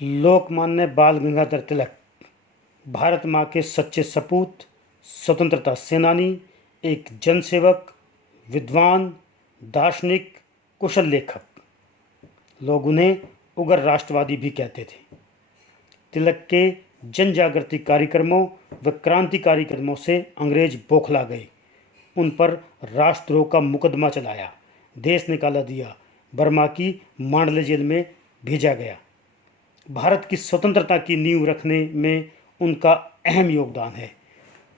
लोकमान्य बाल गंगाधर तिलक भारत माँ के सच्चे सपूत, स्वतंत्रता सेनानी, एक जनसेवक, विद्वान, दार्शनिक, कुशल लेखक। लोग उन्हें उग्र राष्ट्रवादी भी कहते थे। तिलक के जन जागृति कार्यक्रमों व क्रांतिकारी कदमों से अंग्रेज बौखला गए। उन पर राष्ट्रद्रोह का मुकदमा चलाया, देश निकाला दिया, बर्मा की मांडले जेल में भेजा गया। भारत की स्वतंत्रता की नींव रखने में उनका अहम योगदान है।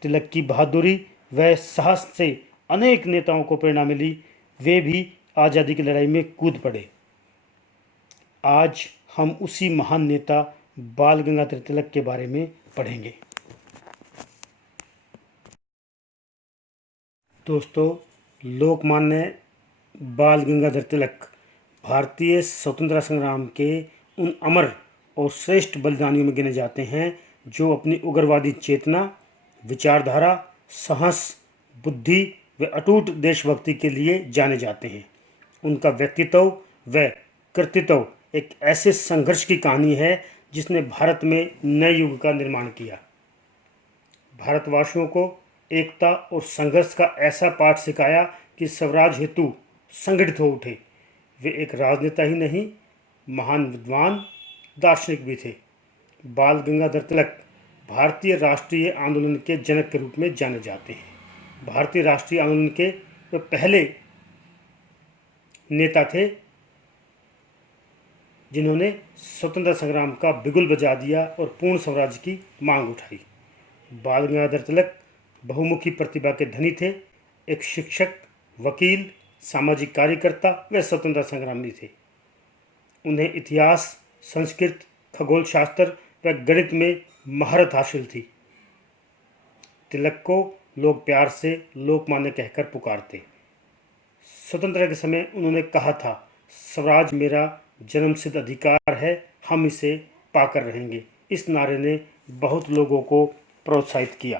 तिलक की बहादुरी व साहस से अनेक नेताओं को प्रेरणा मिली। वे भी आज़ादी की लड़ाई में कूद पड़े। आज हम उसी महान नेता बाल गंगाधर तिलक के बारे में पढ़ेंगे। दोस्तों, लोकमान्य बाल गंगाधर तिलक भारतीय स्वतंत्रता संग्राम के उन अमर और श्रेष्ठ बलिदानियों में गिने जाते हैं जो अपनी उग्रवादी चेतना, विचारधारा, साहस, बुद्धि व अटूट देशभक्ति के लिए जाने जाते हैं। उनका व्यक्तित्व व कृतित्व एक ऐसे संघर्ष की कहानी है जिसने भारत में नए युग का निर्माण किया। भारतवासियों को एकता और संघर्ष का ऐसा पाठ सिखाया कि स्वराज हेतु संगठित हो उठे। वे एक राजनेता ही नहीं, महान विद्वान, दार्शनिक भी थे। बाल गंगाधर तिलक भारतीय राष्ट्रीय आंदोलन के जनक के रूप में जाने जाते हैं। भारतीय राष्ट्रीय आंदोलन के वे पहले नेता थे जिन्होंने स्वतंत्रता संग्राम का बिगुल बजा दिया और पूर्ण स्वराज की मांग उठाई। बाल गंगाधर तिलक बहुमुखी प्रतिभा के धनी थे। एक शिक्षक, वकील, सामाजिक कार्यकर्ता व स्वतंत्रता संग्रामी थे। उन्हें इतिहास, संस्कृत, खगोल शास्त्र व गणित में महारत हासिल थी। तिलक को लोग प्यार से लोकमान्य कहकर पुकारते। स्वतंत्रता के समय उन्होंने कहा था, स्वराज मेरा जन्मसिद्ध अधिकार है, हम इसे पाकर रहेंगे। इस नारे ने बहुत लोगों को प्रोत्साहित किया।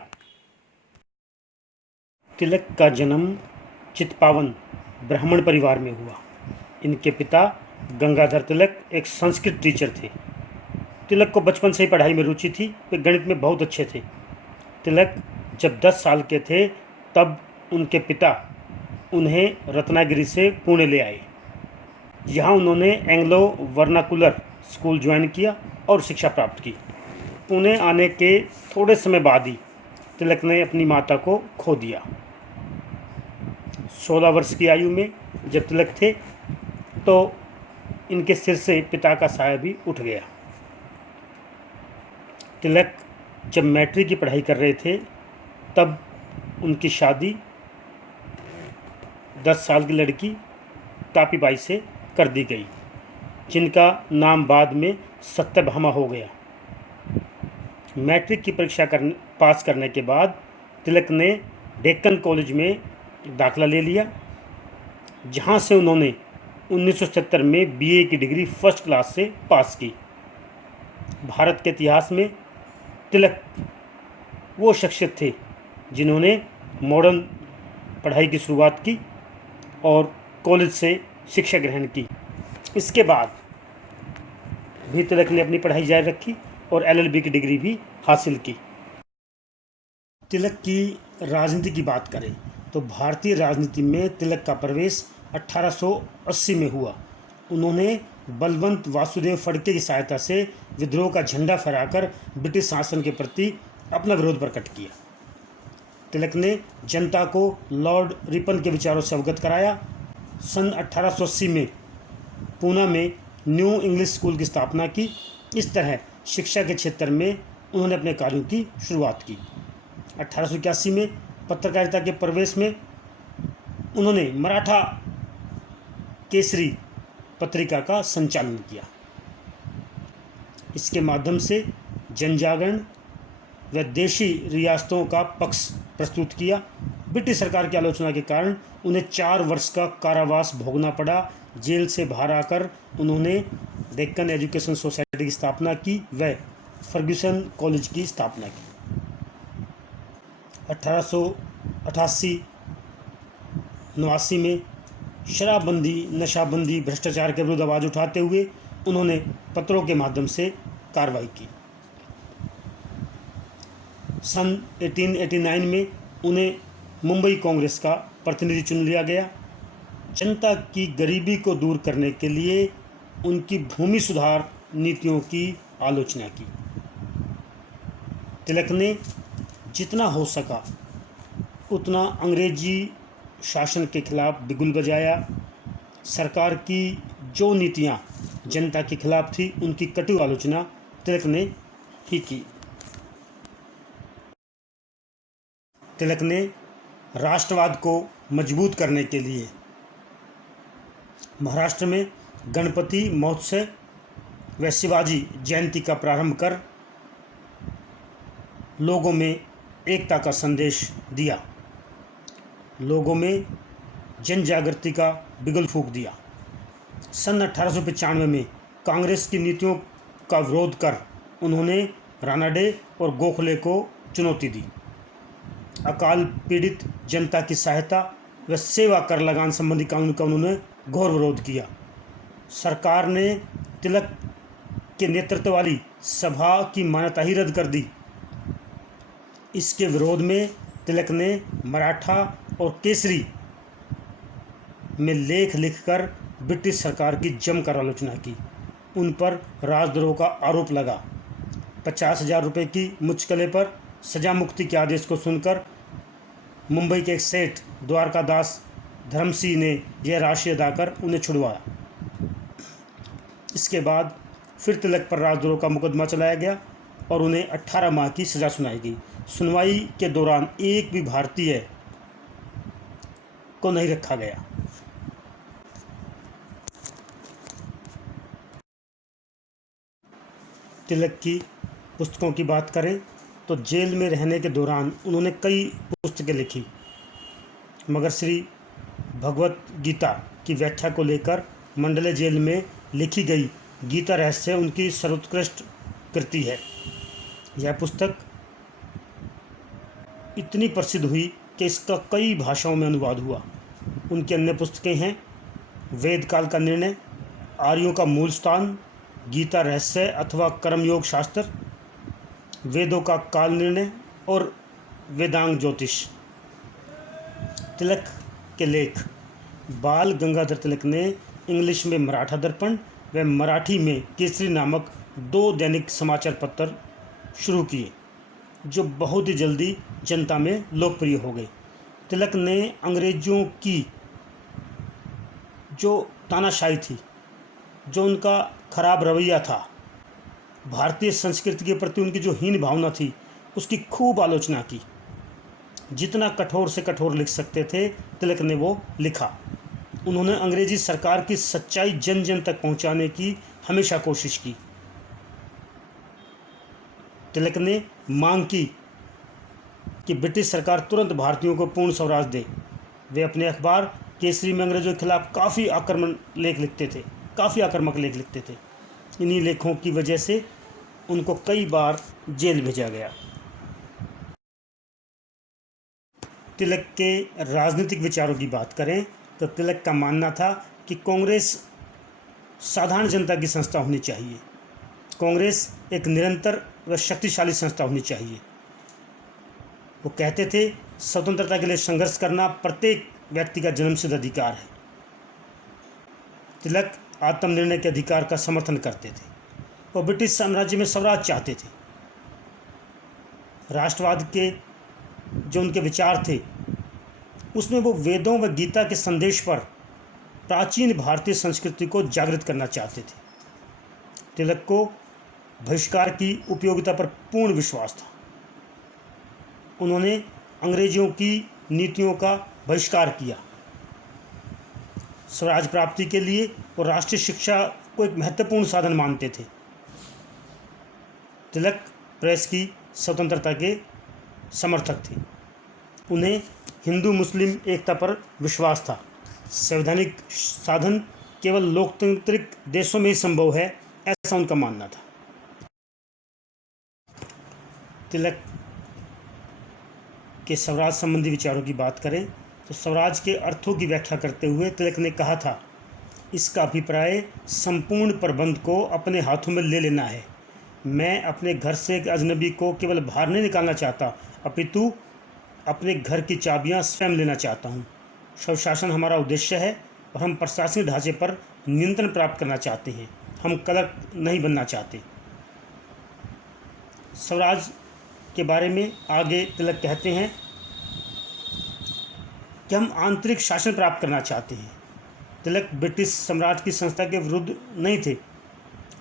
तिलक का जन्म चितपावन ब्राह्मण परिवार में हुआ। इनके पिता गंगाधर तिलक एक संस्कृत टीचर थे। तिलक को बचपन से ही पढ़ाई में रुचि थी। वे गणित में बहुत अच्छे थे। तिलक जब 10 साल के थे तब उनके पिता उन्हें रत्नागिरी से पुणे ले आए। यहाँ उन्होंने एंग्लो वर्नाकुलर स्कूल ज्वाइन किया और शिक्षा प्राप्त की। पुणे आने के थोड़े समय बाद ही तिलक ने अपनी माता को खो दिया। 16 वर्ष की आयु में जब तिलक थे तो इनके सिर से पिता का साया भी उठ गया। तिलक जब मैट्रिक की पढ़ाई कर रहे थे तब उनकी शादी 10 साल की लड़की तापीबाई से कर दी गई, जिनका नाम बाद में सत्यभामा हो गया। मैट्रिक की परीक्षा पास करने के बाद तिलक ने डेक्कन कॉलेज में दाखिला ले लिया, जहां से उन्होंने 1970 में बीए की डिग्री फर्स्ट क्लास से पास की। भारत के इतिहास में तिलक वो शख्सियत थे जिन्होंने मॉडर्न पढ़ाई की शुरुआत की और कॉलेज से शिक्षा ग्रहण की। इसके बाद भी तिलक ने अपनी पढ़ाई जारी रखी और एलएलबी की डिग्री भी हासिल की। तिलक की राजनीति की बात करें तो भारतीय राजनीति में तिलक का प्रवेश 1880 में हुआ। उन्होंने बलवंत वासुदेव फड़के की सहायता से विद्रोह का झंडा फहराकर ब्रिटिश शासन के प्रति अपना विरोध प्रकट किया। तिलक ने जनता को लॉर्ड रिपन के विचारों से अवगत कराया। सन 1880 में पूना में न्यू इंग्लिश स्कूल की स्थापना की। इस तरह शिक्षा के क्षेत्र में उन्होंने अपने कार्यों की शुरुआत की। 1881 में पत्रकारिता के प्रवेश में उन्होंने मराठा केसरी पत्रिका का संचालन किया। इसके माध्यम से जनजागरण व देशी रियासतों का पक्ष प्रस्तुत किया। ब्रिटिश सरकार की आलोचना के कारण उन्हें 4 वर्ष का कारावास भोगना पड़ा। जेल से बाहर आकर उन्होंने डेक्कन एजुकेशन सोसाइटी की स्थापना की व फर्ग्यूसन कॉलेज की स्थापना की। 1888-89 में शराबबंदी, नशाबंदी, भ्रष्टाचार के विरुद्ध आवाज़ उठाते हुए उन्होंने पत्रों के माध्यम से कार्रवाई की। सन 1889 में उन्हें मुंबई कांग्रेस का प्रतिनिधि चुन लिया गया। जनता की गरीबी को दूर करने के लिए उनकी भूमि सुधार नीतियों की आलोचना की। तिलक ने जितना हो सका उतना अंग्रेजी शासन के खिलाफ बिगुल बजाया। सरकार की जो नीतियां जनता के खिलाफ थी उनकी कटु आलोचना तिलक ने ही की। तिलक ने राष्ट्रवाद को मजबूत करने के लिए महाराष्ट्र में गणपति महोत्सव व शिवाजी जयंती का प्रारंभ कर लोगों में एकता का संदेश दिया, लोगों में जन जागृति का बिगुल फूंक दिया। सन 1895 में कांग्रेस की नीतियों का विरोध कर उन्होंने रानाडे और गोखले को चुनौती दी। अकाल पीड़ित जनता की सहायता व सेवा कर लगान संबंधी कानून का उन्होंने घोर विरोध किया। सरकार ने तिलक के नेतृत्व वाली सभा की मान्यता ही रद्द कर दी। इसके विरोध में तिलक ने मराठा और केसरी में लेख लिखकर ब्रिटिश सरकार की जमकर आलोचना की। उन पर राजद्रोह का आरोप लगा। 50,000 रुपये की मुचकले पर सजा मुक्ति के आदेश को सुनकर मुंबई के एक सेठ द्वारकादास धर्मसिंह ने यह राशि अदा कर उन्हें छुड़वाया। इसके बाद फिर तिलक पर राजद्रोह का मुकदमा चलाया गया और उन्हें 18 माह की सज़ा सुनाई गई। सुनवाई के दौरान एक भी भारतीय को नहीं रखा गया। तिलक की पुस्तकों की बात करें तो जेल में रहने के दौरान उन्होंने कई पुस्तकें लिखी, मगर श्री भगवत गीता की व्याख्या को लेकर मंडले जेल में लिखी गई गीता रहस्य उनकी सर्वोत्कृष्ट कृति है। यह पुस्तक इतनी प्रसिद्ध हुई कि इसका कई भाषाओं में अनुवाद हुआ। उनकी अन्य पुस्तकें हैं वेद काल का निर्णय, आर्यों का मूल स्थान, गीता रहस्य अथवा कर्मयोग शास्त्र, वेदों का काल निर्णय और वेदांग ज्योतिष। तिलक के लेख बाल गंगाधर तिलक ने इंग्लिश में मराठा दर्पण व मराठी में केसरी नामक 2 दैनिक समाचार पत्र शुरू किए, जो बहुत ही जल्दी जनता में लोकप्रिय हो गए। तिलक ने अंग्रेज़ों की जो तानाशाही थी, जो उनका खराब रवैया था, भारतीय संस्कृति के प्रति उनकी जो हीन भावना थी, उसकी खूब आलोचना की। जितना कठोर से कठोर लिख सकते थे तिलक ने वो लिखा। उन्होंने अंग्रेजी सरकार की सच्चाई जन जन तक पहुंचाने की हमेशा कोशिश की। तिलक ने मांग की कि ब्रिटिश सरकार तुरंत भारतीयों को पूर्ण स्वराज दे। वे अपने अखबार केसरी में अंग्रेजों के खिलाफ काफ़ी आक्रामक लेख लिखते थे। इन्हीं लेखों की वजह से उनको कई बार जेल भेजा गया। तिलक के राजनीतिक विचारों की बात करें तो तिलक का मानना था कि कांग्रेस साधारण जनता की संस्था होनी चाहिए। कांग्रेस एक निरंतर व शक्तिशाली संस्था होनी चाहिए। वो कहते थे स्वतंत्रता के लिए संघर्ष करना प्रत्येक व्यक्ति का जन्मसिद्ध अधिकार है। तिलक आत्मनिर्णय के अधिकार का समर्थन करते थे और ब्रिटिश साम्राज्य में स्वराज चाहते थे। राष्ट्रवाद के जो उनके विचार थे उसमें वो वेदों व गीता के संदेश पर प्राचीन भारतीय संस्कृति को जागृत करना चाहते थे। तिलक को बहिष्कार की उपयोगिता पर पूर्ण विश्वास था। उन्होंने अंग्रेजों की नीतियों का बहिष्कार किया। स्वराज प्राप्ति के लिए और राष्ट्रीय शिक्षा को एक महत्वपूर्ण साधन मानते थे। तिलक प्रेस की स्वतंत्रता के समर्थक थे। उन्हें हिंदू मुस्लिम एकता पर विश्वास था। संवैधानिक साधन केवल लोकतांत्रिक देशों में ही संभव है, ऐसा उनका मानना था। तिलक के स्वराज संबंधी विचारों की बात करें तो स्वराज के अर्थों की व्याख्या करते हुए तिलक ने कहा था, इसका अभिप्राय संपूर्ण प्रबंध को अपने हाथों में ले लेना है। मैं अपने घर से एक अजनबी को केवल बाहर नहीं निकालना चाहता, अपितु अपने घर की चाबियां स्वयं लेना चाहता हूँ। स्वशासन हमारा उद्देश्य है और हम प्रशासनिक ढांचे पर नियंत्रण प्राप्त करना चाहते हैं। हम क्लर्क नहीं बनना चाहते। स्वराज के बारे में आगे तिलक कहते हैं कि हम आंतरिक शासन प्राप्त करना चाहते हैं। तिलक ब्रिटिश सम्राट की संस्था के विरुद्ध नहीं थे।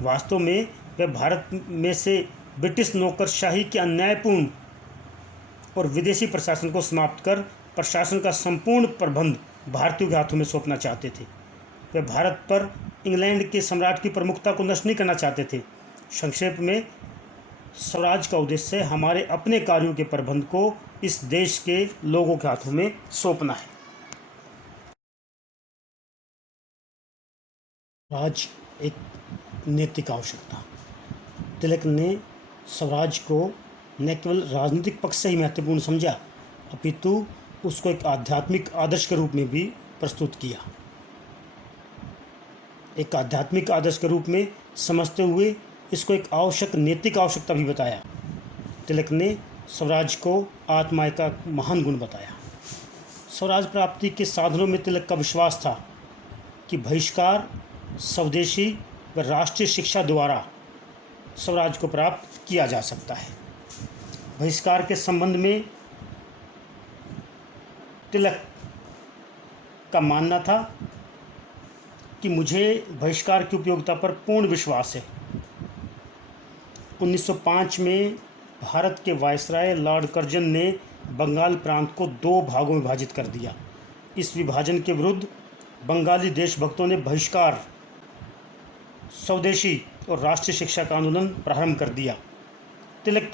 वास्तव में वे भारत में से ब्रिटिश नौकरशाही के अन्यायपूर्ण और विदेशी प्रशासन को समाप्त कर प्रशासन का संपूर्ण प्रबंध भारतीयों के हाथों में सौंपना चाहते थे। वे भारत पर इंग्लैंड के सम्राट की प्रमुखता को नष्ट नहीं करना चाहते थे। संक्षेप में, स्वराज का उद्देश्य हमारे अपने कार्यों के प्रबंध को इस देश के लोगों के हाथों में सौंपना है। स्वराज एक नैतिक आवश्यकता। तिलक ने स्वराज को न केवल राजनीतिक पक्ष से ही महत्वपूर्ण समझा, अपितु उसको एक आध्यात्मिक आदर्श के रूप में भी प्रस्तुत किया। एक आध्यात्मिक आदर्श के रूप में समझते हुए इसको एक आवश्यक नैतिक आवश्यकता भी बताया। तिलक ने स्वराज को आत्मा का महान गुण बताया। स्वराज प्राप्ति के साधनों में तिलक का विश्वास था कि बहिष्कार, स्वदेशी व राष्ट्रीय शिक्षा द्वारा स्वराज को प्राप्त किया जा सकता है। बहिष्कार के संबंध में तिलक का मानना था कि मुझे बहिष्कार की उपयोगिता पर पूर्ण विश्वास है। 1905 में भारत के वायसराय लॉर्ड कर्जन ने बंगाल प्रांत को 2 भागों में विभाजित कर दिया। इस विभाजन के विरुद्ध बंगाली देशभक्तों ने बहिष्कार, स्वदेशी और राष्ट्रीय शिक्षा का आंदोलन प्रारंभ कर दिया। तिलक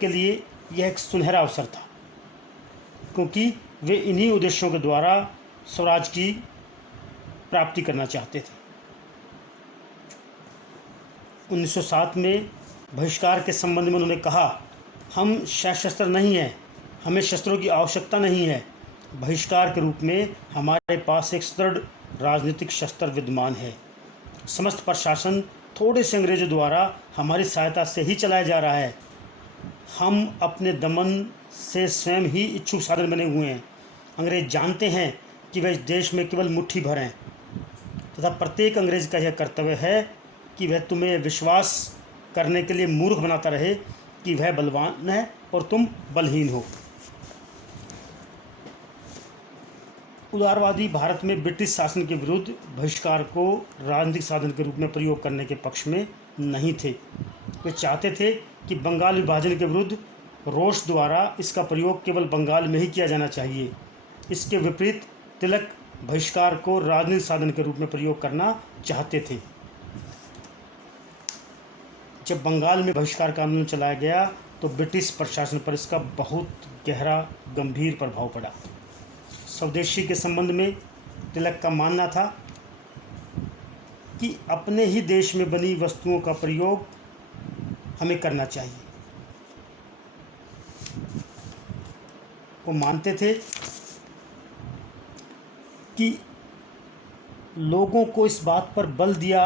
के लिए यह एक सुनहरा अवसर था, क्योंकि वे इन्हीं उद्देश्यों के द्वारा स्वराज की प्राप्ति करना चाहते थे। 1907 में बहिष्कार के संबंध में उन्होंने कहा, हम सशस्त्र नहीं हैं, हमें शस्त्रों की आवश्यकता नहीं है। बहिष्कार के रूप में हमारे पास एक सुदृढ़ राजनीतिक शस्त्र विद्यमान है। समस्त प्रशासन थोड़े से अंग्रेजों द्वारा हमारी सहायता से ही चलाया जा रहा है। हम अपने दमन से स्वयं ही इच्छुक साधन बने हुए हैं। अंग्रेज जानते हैं कि वह इस देश में केवल मुट्ठी भर हैं, तथा प्रत्येक अंग्रेज का यह कर्तव्य है कि वह तुम्हें विश्वास करने के लिए मूर्ख बनाता रहे कि वह बलवान है और तुम बलहीन हो। उदारवादी भारत में ब्रिटिश शासन के विरुद्ध बहिष्कार को राजनीतिक साधन के रूप में प्रयोग करने के पक्ष में नहीं थे। वे चाहते थे कि बंगाल विभाजन के विरुद्ध रोष द्वारा इसका प्रयोग केवल बंगाल में ही किया जाना चाहिए। इसके विपरीत तिलक बहिष्कार को राजनीतिक साधन के रूप में प्रयोग करना चाहते थे। जब बंगाल में बहिष्कार का आंदोलन चलाया गया तो ब्रिटिश प्रशासन पर इसका बहुत गहरा गंभीर प्रभाव पड़ा। स्वदेशी के संबंध में तिलक का मानना था कि अपने ही देश में बनी वस्तुओं का प्रयोग हमें करना चाहिए। वो मानते थे कि लोगों को इस बात पर बल दिया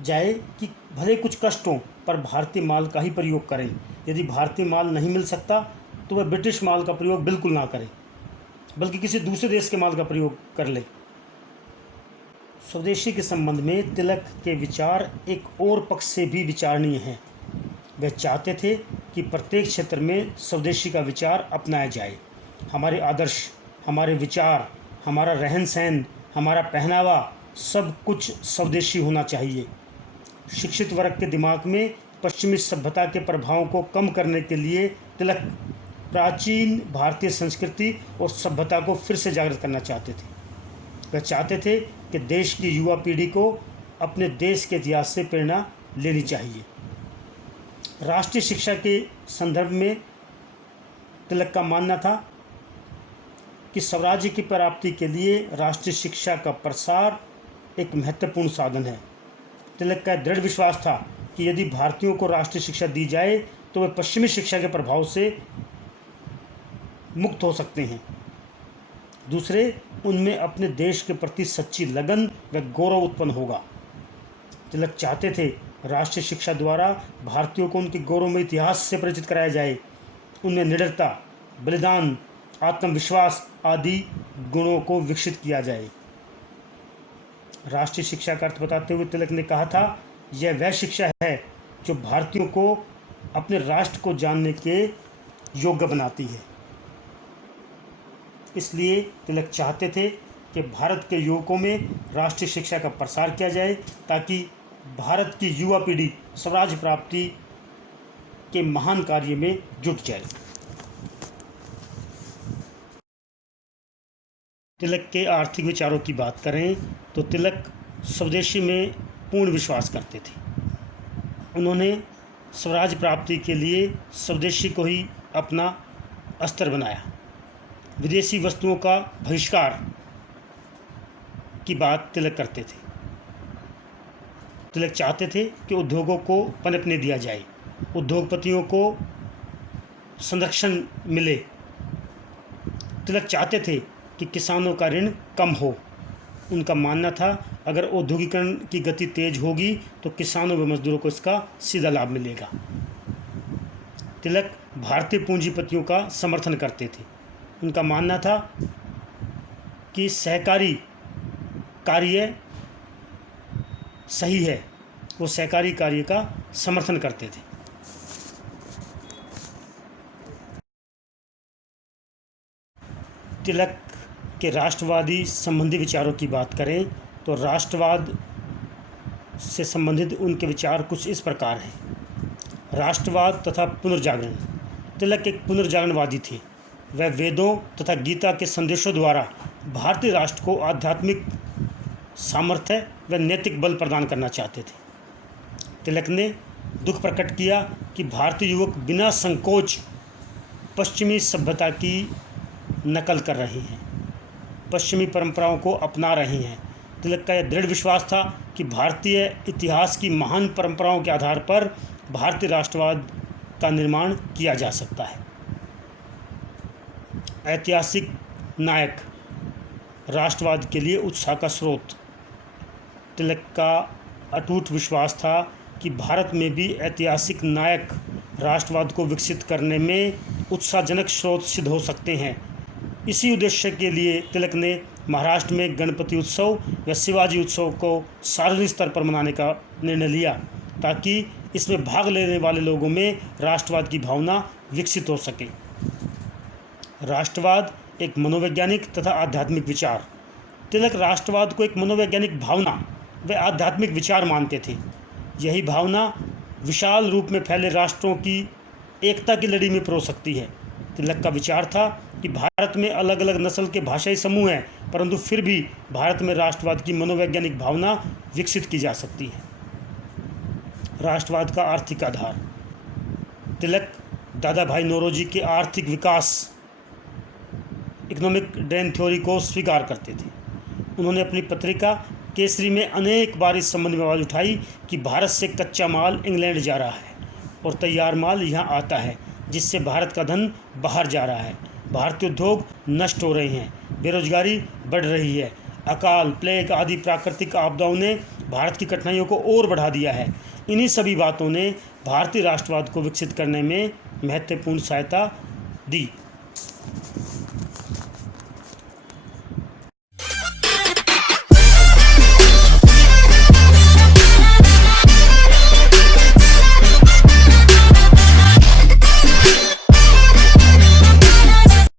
जाए कि भले कुछ कष्टों पर भारतीय माल का ही प्रयोग करें। यदि भारतीय माल नहीं मिल सकता तो वह ब्रिटिश माल का प्रयोग बिल्कुल ना करें, बल्कि किसी दूसरे देश के माल का प्रयोग कर ले। स्वदेशी के संबंध में तिलक के विचार एक और पक्ष से भी विचारणीय हैं। वे चाहते थे कि प्रत्येक क्षेत्र में स्वदेशी का विचार अपनाया जाए। हमारे आदर्श, हमारे विचार, हमारा रहन सहन, हमारा पहनावा, सब कुछ स्वदेशी होना चाहिए। शिक्षित वर्ग के दिमाग में पश्चिमी सभ्यता के प्रभावों को कम करने के लिए तिलक प्राचीन भारतीय संस्कृति और सभ्यता को फिर से जागृत करना चाहते थे। वे चाहते थे कि देश की युवा पीढ़ी को अपने देश के इतिहास से प्रेरणा लेनी चाहिए। राष्ट्रीय शिक्षा के संदर्भ में तिलक का मानना था कि स्वराज्य की प्राप्ति के लिए राष्ट्रीय शिक्षा का प्रसार एक महत्वपूर्ण साधन है। तिलक का दृढ़ विश्वास था कि यदि भारतीयों को राष्ट्रीय शिक्षा दी जाए तो वे पश्चिमी शिक्षा के प्रभाव से मुक्त हो सकते हैं। दूसरे, उनमें अपने देश के प्रति सच्ची लगन व गौरव उत्पन्न होगा। तिलक चाहते थे राष्ट्रीय शिक्षा द्वारा भारतीयों को उनके गौरवमय इतिहास से परिचित कराया जाए, उनमें निडरता, बलिदान, आत्मविश्वास आदि गुणों को विकसित किया जाए। राष्ट्रीय शिक्षा का अर्थ बताते हुए तिलक ने कहा था, यह वह शिक्षा है जो भारतीयों को अपने राष्ट्र को जानने के योग्य बनाती है। इसलिए तिलक चाहते थे कि भारत के युवकों में राष्ट्रीय शिक्षा का प्रसार किया जाए ताकि भारत की युवा पीढ़ी स्वराज्य प्राप्ति के महान कार्य में जुट जाए। तिलक के आर्थिक विचारों की बात करें तो तिलक स्वदेशी में पूर्ण विश्वास करते थे। उन्होंने स्वराज्य प्राप्ति के लिए स्वदेशी को ही अपना अस्त्र बनाया। विदेशी वस्तुओं का बहिष्कार की बात तिलक करते थे। तिलक चाहते थे कि उद्योगों को पनपने दिया जाए, उद्योगपतियों को संरक्षण मिले। तिलक चाहते थे कि किसानों का ऋण कम हो। उनका मानना था अगर औद्योगिकरण की गति तेज होगी तो किसानों व मजदूरों को इसका सीधा लाभ मिलेगा। तिलक भारतीय पूंजीपतियों का समर्थन करते थे। उनका मानना था कि सहकारी कार्य सही है, वो सहकारी कार्य का समर्थन करते थे। तिलक के राष्ट्रवादी संबंधी विचारों की बात करें तो राष्ट्रवाद से संबंधित उनके विचार कुछ इस प्रकार हैं। राष्ट्रवाद तथा पुनर्जागरण। तिलक एक पुनर्जागरणवादी थे। वह वेदों तथा गीता के संदेशों द्वारा भारतीय राष्ट्र को आध्यात्मिक सामर्थ्य व नैतिक बल प्रदान करना चाहते थे। तिलक ने दुख प्रकट किया कि भारतीय युवक बिना संकोच पश्चिमी सभ्यता की नकल कर रहे हैं, पश्चिमी परंपराओं को अपना रहे हैं। तिलक का यह दृढ़ विश्वास था कि भारतीय इतिहास की महान परंपराओं के आधार पर भारतीय राष्ट्रवाद का निर्माण किया जा सकता है। ऐतिहासिक नायक राष्ट्रवाद के लिए उत्साह का स्रोत। तिलक का अटूट विश्वास था कि भारत में भी ऐतिहासिक नायक राष्ट्रवाद को विकसित करने में उत्साहजनक स्रोत सिद्ध हो सकते हैं। इसी उद्देश्य के लिए तिलक ने महाराष्ट्र में गणपति उत्सव व शिवाजी उत्सव को सार्वजनिक स्तर पर मनाने का निर्णय लिया ताकि इसमें भाग लेने वाले लोगों में राष्ट्रवाद की भावना विकसित हो सके। राष्ट्रवाद एक मनोवैज्ञानिक तथा आध्यात्मिक विचार। तिलक राष्ट्रवाद को एक मनोवैज्ञानिक भावना व आध्यात्मिक विचार मानते थे। यही भावना विशाल रूप में फैले राष्ट्रों की एकता की लड़ी में पिरो सकती है। तिलक का विचार था कि भारत में अलग अलग नस्ल के भाषाई समूह हैं, परंतु फिर भी भारत में राष्ट्रवाद की मनोवैज्ञानिक भावना विकसित की जा सकती है। राष्ट्रवाद का आर्थिक आधार। तिलक दादा भाई नौरोजी के आर्थिक विकास इकोनॉमिक ड्रेन थ्योरी को स्वीकार करते थे। उन्होंने अपनी पत्रिका केसरी में अनेक बार इस संबंध में आवाज़ उठाई कि भारत से कच्चा माल इंग्लैंड जा रहा है और तैयार माल यहाँ आता है, जिससे भारत का धन बाहर जा रहा है। भारतीय उद्योग नष्ट हो रहे हैं, बेरोजगारी बढ़ रही है, अकाल, प्लेग आदि प्राकृतिक आपदाओं ने भारत की कठिनाइयों को और बढ़ा दिया है। इन्हीं सभी बातों ने भारतीय राष्ट्रवाद को विकसित करने में महत्वपूर्ण सहायता दी।